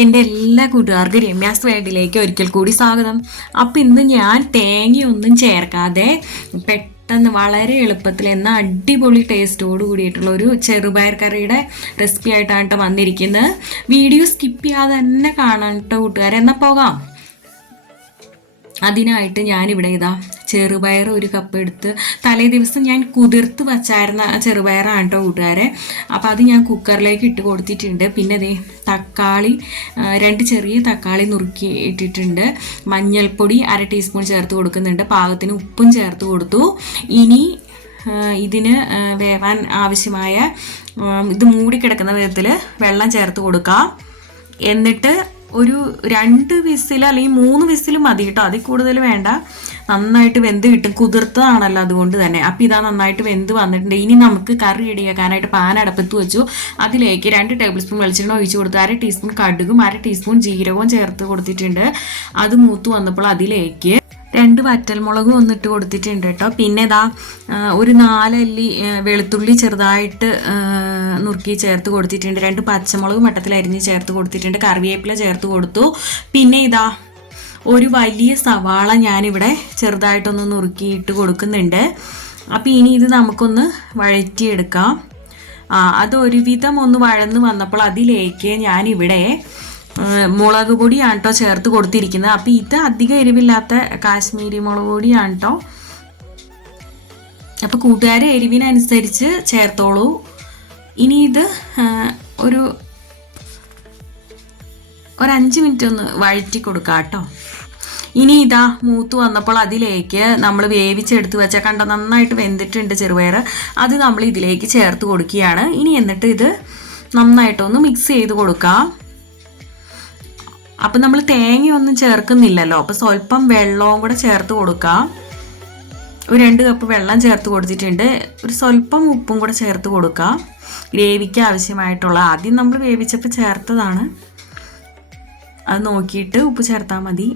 എൻ്റെ എല്ലാ കൂട്ടുകാർക്കും രമ്യാസ് വേൾഡിലേക്ക് ഒരിക്കൽ കൂടി സ്വാഗതം. അപ്പം ഇന്ന് ഞാൻ തേങ്ങയൊന്നും ചേർക്കാതെ പെട്ടെന്ന് വളരെ എളുപ്പത്തിൽ എന്നാൽ അടിപൊളി ടേസ്റ്റോട് കൂടിയിട്ടുള്ള ഒരു ചെറുപയർ കറിയുടെ റെസിപ്പി ആയിട്ടാണ് വന്നിരിക്കുന്നത്. വീഡിയോ സ്കിപ്പ് ചെയ്യാതെ തന്നെ കാണാൻ കേട്ടോ കൂട്ടുകാരെ. എന്നാൽ പോകാം. അതിനായിട്ട് ഞാനിവിടെ ചെറുപയർ ഒരു കപ്പ് എടുത്ത് തലേ ദിവസം ഞാൻ കുതിർത്ത് വച്ചായിരുന്ന ചെറുപയറാണ് കേട്ടോ കൂട്ടുകാരെ. അപ്പോൾ അത് ഞാൻ കുക്കറിലേക്ക് ഇട്ട് കൊടുത്തിട്ടുണ്ട്. പിന്നെ അതേ തക്കാളി 2 ചെറിയ തക്കാളി നുറുക്കി ഇട്ടിട്ടുണ്ട്. മഞ്ഞൾപ്പൊടി 1/2 ടീസ്പൂൺ ചേർത്ത് കൊടുക്കുന്നുണ്ട്. പാകത്തിന് ഉപ്പും ചേർത്ത് കൊടുത്തു. ഇനി ഇതിന് വേവാൻ ആവശ്യമായ ഇത് മൂടിക്കിടക്കുന്ന വിധത്തിൽ വെള്ളം ചേർത്ത് കൊടുക്കാം. എന്നിട്ട് ഒരു 2 വിസിൽ അല്ലെങ്കിൽ 3 വിസിൽ മതി കേട്ടോ, അതിൽ കൂടുതൽ വേണ്ട. നന്നായിട്ട് വെന്ത് കിട്ടും, കുതിർത്തതാണല്ലോ അതുകൊണ്ട് തന്നെ. അപ്പം ഇതാ നന്നായിട്ട് വെന്ത് വന്നിട്ടുണ്ട്. ഇനി നമുക്ക് കറി റെഡിയാക്കാനായിട്ട് പാൻ അടപ്പത്ത് വെച്ചു. അതിലേക്ക് 2 ടേബിൾ സ്പൂൺ വെളിച്ചെണ്ണ ഒഴിച്ച് കൊടുത്ത് 1/2 ടീസ്പൂൺ കടുകും 1/2 ടീസ്പൂൺ ജീരകവും ചേർത്ത് കൊടുത്തിട്ടുണ്ട്. അത് മൂത്ത് വന്നപ്പോൾ അതിലേക്ക് 2 വറ്റൽമുളകും ഒന്നിട്ട് കൊടുത്തിട്ടുണ്ട് കേട്ടോ. പിന്നെ ഒരു 4 അല്ലി വെളുത്തുള്ളി ചെറുതായിട്ട് നുറുക്കി ചേർത്ത് കൊടുത്തിട്ടുണ്ട്. 2 പച്ചമുളക് വട്ടത്തിൽ അരിഞ്ഞ് ചേർത്ത് കൊടുത്തിട്ടുണ്ട്. കറിവേപ്പില ചേർത്ത് കൊടുത്തു. പിന്നെ ഒരു വലിയ സവാള ഞാനിവിടെ ചെറുതായിട്ടൊന്ന് നുറുക്കിയിട്ട് കൊടുക്കുന്നുണ്ട്. അപ്പോൾ ഇനി ഇത് നമുക്കൊന്ന് വഴറ്റിയെടുക്കാം. അത് ഒരുവിധം ഒന്ന് വഴന്ന് വന്നപ്പോൾ അതിലേക്ക് ഞാനിവിടെ മുളക് പൊടിയാണ് കേട്ടോ ചേർത്ത് കൊടുത്തിരിക്കുന്നത്. അപ്പോൾ ഇത് അധികം എരിവില്ലാത്ത കാശ്മീരി മുളക് പൊടിയാണ് കേട്ടോ. അപ്പോൾ കൂട്ടുകാർ എരിവിനനുസരിച്ച് ചേർത്തോളൂ. ഇനി ഇത് ഒരു 5 മിനിറ്റ് ഒന്ന് വഴറ്റി കൊടുക്കാം കേട്ടോ. ഇനി മൂത്ത് വന്നപ്പോൾ അതിലേക്ക് നമ്മൾ വേവിച്ചെടുത്ത് വെച്ച കണ്ട നന്നായിട്ട് വെന്തിട്ടുണ്ട് ചെറുപയർ. അത് നമ്മൾ ഇതിലേക്ക് ചേർത്ത് കൊടുക്കുകയാണ്. ഇനി എന്നിട്ട് ഇത് നന്നായിട്ടൊന്ന് മിക്സ് ചെയ്ത് കൊടുക്കാം. അപ്പം നമ്മൾ തേങ്ങയൊന്നും ചേർക്കുന്നില്ലല്ലോ, അപ്പോൾ സ്വല്പം വെള്ളവും കൂടെ ചേർത്ത് കൊടുക്കാം. ഒരു 2 കപ്പ് വെള്ളം ചേർത്ത് കൊടുത്തിട്ടുണ്ട്. ഒരു സ്വല്പം ഉപ്പും കൂടെ ചേർത്ത് കൊടുക്കാം. ഗ്രേവിക്ക് ആവശ്യമായിട്ടുള്ള ആദ്യം നമ്മൾ വേവിച്ചപ്പോൾ ചേർത്തതാണ്, അത് നോക്കിയിട്ട് ഉപ്പ് ചേർത്താൽ മതി.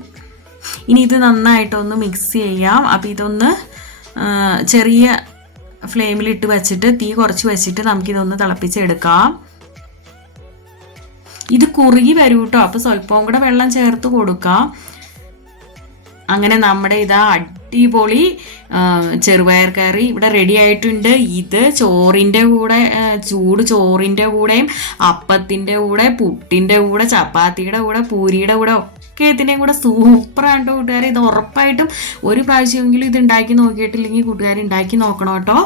ഇനി ഇത് നന്നായിട്ടൊന്ന് മിക്സ് ചെയ്യാം. അപ്പോൾ ഇതൊന്ന് ചെറിയ ഫ്ലെയിമിലിട്ട് വെച്ചിട്ട് തീ കുറച്ച് വെച്ചിട്ട് നമുക്കിതൊന്ന് തിളപ്പിച്ചെടുക്കാം. ഇത് കുറുകി വരും കേട്ടോ, അപ്പോൾ സ്വല്പവും കൂടെ വെള്ളം ചേർത്ത് കൊടുക്കാം. അങ്ങനെ നമ്മുടെ അടിപൊളി ചെറുപയർ കറി ഇവിടെ റെഡി ആയിട്ടുണ്ട്. ഇത് ചോറിൻ്റെ കൂടെ, ചൂട് ചോറിൻ്റെ കൂടെയും അപ്പത്തിൻ്റെ കൂടെ, പുട്ടിൻ്റെ കൂടെ, ചപ്പാത്തിയുടെ കൂടെ, പൂരിയുടെ കൂടെ ഒക്കെ ഇതിൻ്റെയും കൂടെ സൂപ്പറാണ് കേട്ടോ കൂട്ടുകാരെ. ഇത് ഉറപ്പായിട്ടും ഒരു പ്രാവശ്യമെങ്കിലും ഇത് ഉണ്ടാക്കി നോക്കിയിട്ടില്ലെങ്കിൽ കൂട്ടുകാർ ഉണ്ടാക്കി നോക്കണം കേട്ടോ.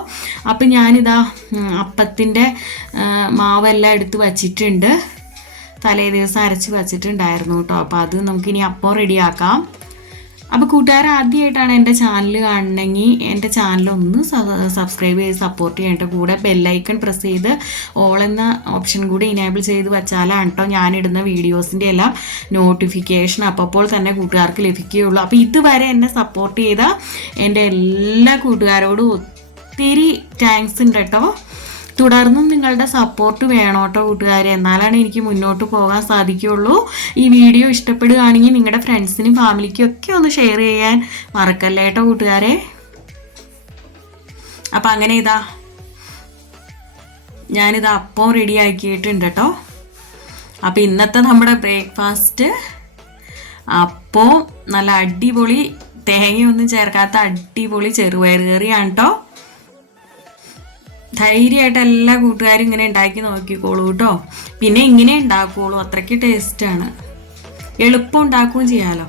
അപ്പം ഞാനിതാ അപ്പത്തിൻ്റെ മാവെല്ലാം എടുത്ത് വച്ചിട്ടുണ്ട്. തലേ ദിവസം അരച്ച് വച്ചിട്ടുണ്ടായിരുന്നു കേട്ടോ. അപ്പോൾ അത് നമുക്കിനി അപ്പം റെഡിയാക്കാം. അപ്പോൾ കൂട്ടുകാർ ആദ്യമായിട്ടാണ് എൻ്റെ ചാനൽ കാണണമെങ്കിൽ എൻ്റെ ചാനലൊന്ന് സബ്സ്ക്രൈബ് ചെയ്ത് സപ്പോർട്ട് ചെയ്യേണ്ട. കൂടെ ബെല്ലൈക്കൺ പ്രസ് ചെയ്ത് ഓൾ എന്ന ഓപ്ഷൻ കൂടി ഇനേബിൾ ചെയ്ത് വെച്ചാലാണ് കേട്ടോ ഞാനിടുന്ന വീഡിയോസിൻ്റെ എല്ലാം നോട്ടിഫിക്കേഷൻ അപ്പോൾ തന്നെ കൂട്ടുകാർക്ക് ലഭിക്കുകയുള്ളൂ. അപ്പോൾ ഇതുവരെ എന്നെ സപ്പോർട്ട് ചെയ്ത എൻ്റെ എല്ലാ കൂട്ടുകാരോടും ഒത്തിരി താങ്ക്സ് ഉണ്ട് കേട്ടോ. തുടർന്നും നിങ്ങളുടെ സപ്പോർട്ട് വേണം കേട്ടോ കൂട്ടുകാരെ, എന്നാലാണ് എനിക്ക് മുന്നോട്ട് പോകാൻ സാധിക്കുകയുള്ളൂ. ഈ വീഡിയോ ഇഷ്ടപ്പെടുകയാണെങ്കിൽ നിങ്ങളുടെ ഫ്രണ്ട്സിനും ഫാമിലിക്കും ഒക്കെ ഒന്ന് ഷെയർ ചെയ്യാൻ മറക്കല്ലേ കേട്ടോ കൂട്ടുകാരെ. അപ്പം അങ്ങനെ ഞാനിത് അപ്പം റെഡി ആക്കിയിട്ടുണ്ട് കേട്ടോ. അപ്പം ഇന്നത്തെ നമ്മുടെ ബ്രേക്ക്ഫാസ്റ്റ് അപ്പം നല്ല അടിപൊളി തേങ്ങയൊന്നും ചേർക്കാത്ത അടിപൊളി ചെറുപയർ കറിയാണ് കേട്ടോ. ധൈര്യമായിട്ട് എല്ലാ കൂട്ടുകാരും ഇങ്ങനെ ഉണ്ടാക്കി നോക്കിക്കോളൂ കേട്ടോ. പിന്നെ ഇങ്ങനെ ഉണ്ടാക്കുള്ളൂ, അത്രയ്ക്ക് ടേസ്റ്റാണ്. എളുപ്പം ഉണ്ടാക്കുകയും ചെയ്യാലോ,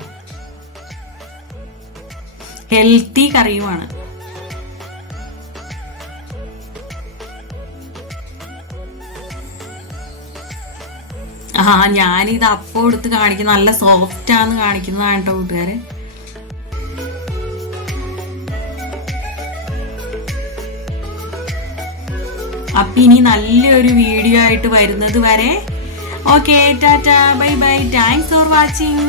ഹെൽത്തി കറിയുമാണ്. ഞാനിത് അപ്പം എടുത്ത് കാണിക്കുന്ന നല്ല സോഫ്റ്റാന്ന് കാണിക്കുന്നതാണ് കേട്ടോ കൂട്ടുകാര്. അപ്പം ഇനി നല്ലൊരു വീഡിയോ ആയിട്ട് വരുന്നത് വരെ okay, Tata, bye bye, thanks for watching.